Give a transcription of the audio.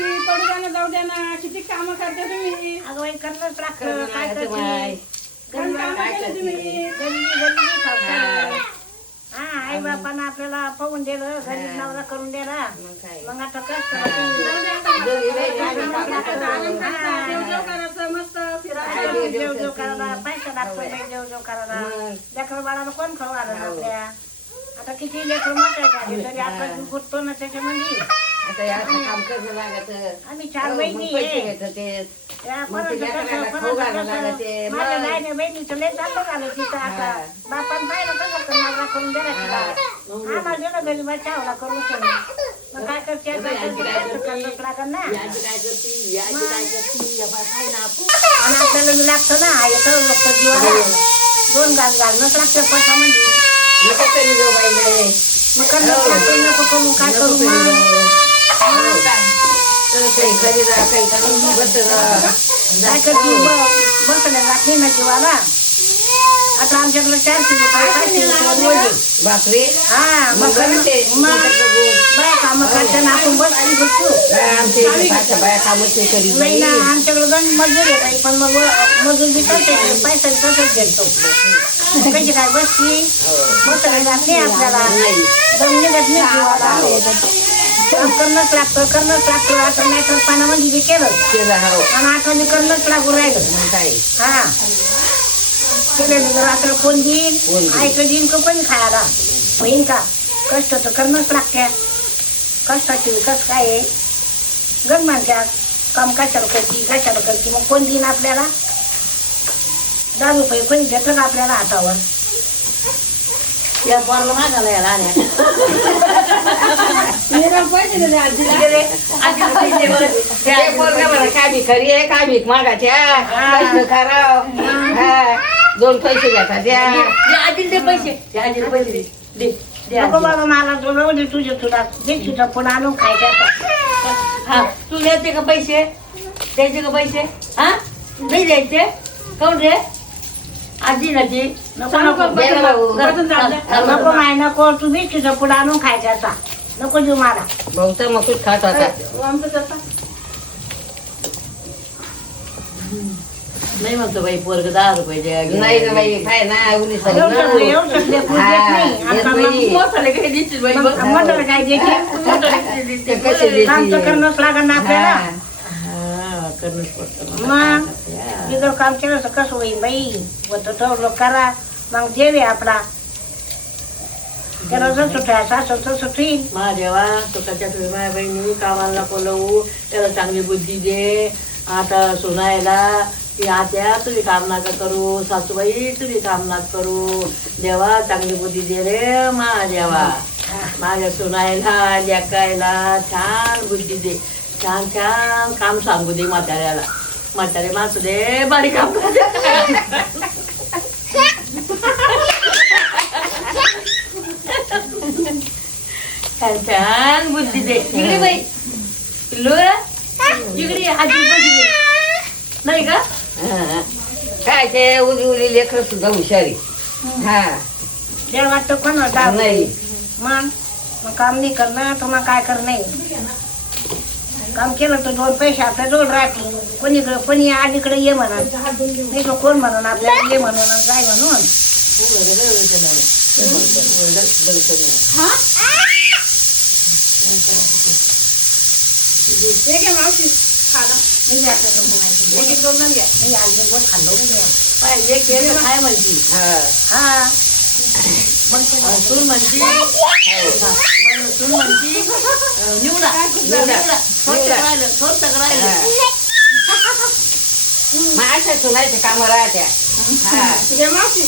मावशी पडू द्या ना, जाऊ द्या ना. किती काम करते तुम्ही. अगं बाई करणंच लागतं. काय करते? काम केलं तुम्ही. गरीबी संसार. हा आई बापानं आपल्याला पाहून दिलं, गरीब नवरा करून दिला. मग आता कष्ट देवदेव करायचं, मस्त फिरायचं. जेव करायला पैसा लागतो. जेव करायला लेकरं बाळाला कोण खाऊ आलं आपल्या. आता किती लेकरं मोठे झाले तरी आता गुटतो ना त्याच्यामध्ये. काम करणं लागत. आम्ही 4 बहिणी आहे. माझ्या लाईने बहिणीचं लय चांगलं झालं तिथं. आता बापान पाहिलं कसं करणार करून दिला तिला. आम्हाला दिलं गरीबाच्या हवला करून सगळं. मग काय करते करणंच लागल ना. आणि आपल्याला मी लागतं ना येतं लोक जीवाला 2 घास घालणंच लागतं पोटामध्ये. मग करणंच लागतं. नको करू काय करू मग. काय करते बसल्या जाते ना जीवाला. आता आमच्याकडे 400 रुपये 500 रुपये बापरे. हा मग बाया काम करताना आपण बसली बसतो नाही ना. आमच्याकडे गण मजूर आहे बाई. पण मग मजूर बी करते पैसा तसंच घेतो. कशी काय बसली बसल्या जात नाही आपल्याला. दम निघत नाही जीवाला. काम करणंच लागतं. आता नाही तर पाण्यामध्ये बी केलं आणि आठवणी करणंच लागू राहिलं. हा केलं रात्र कोण देईन ऐकलं देईन का कोणी खायला होईन का. कष्ट तर करणंच लागत्या. कष्टाची कस काय आहे गण म्हणत्या. काम कशाला करते मग कोण देईन आपल्याला. 10 रुपये कोणी देतं का आपल्याला हातावर. या पोराला मागायला यायला आल्या. काय भिकारी आहे काय भीक मागाच्या. कष्ट कराव 2 पैसे घेतात द्या. आजीला पैसे दे. नको बाबा मला दे तुझ्या दे तुझा पुन्हा आणून खायचा. हा तू द्यायचे का पैसे हा नाही द्यायचे कोण रे. आजी ना ती नको माय नको. तू दे तुझा पुन्हा आणून खायचा. नको देऊ मला. बहुत मग कुछ खात होता. नाही म्हणतो बाई पोरग 10 रुपये द्या. नाही ना बाई काय ना करणंच लागणार ना आपल्याला. मग बिगर काम केलं तर कसं होईल बाई. ठरवलं करा मग देवे आपला. त्याला जर सुट्या सासू तसं ठेईल. महादेवा तुकाच्या तुम्ही माझ्या बहिणी कामाला बोलवू त्याला चांगली बुद्धी दे. आता सोनायला की आत्या तुम्ही काम नका करू. सासूबाई तुम्ही काम नका करू. देवा चांगली बुद्धी दे रे महादेवा. माझ्या सोनायला लेकायला छान बुद्धी दे. छान काम सांगू दे म्हाताऱ्याला. म्हातारे मासू दे बारीक काम छान बुद्धी दे. इकडे बाई लोरा इकडे आजी नाही का. काय ते उली लेकर सुद्धा हुशारी. हा देड वाटतं कोण होता नाही. मग काम नाही करणं तर मग काय कर नाही. काम केलं तर 2 पैसे आपल्या जवळ राहतील. कोणी आजीकडे ये म्हणा नाही का कोण म्हणून आपल्याला ये म्हणून जाय म्हणून. मावशी खाला काय म्हणती. हा तू म्हणती निवडा माझ्या सुनायचं काम राहत्या. मावशी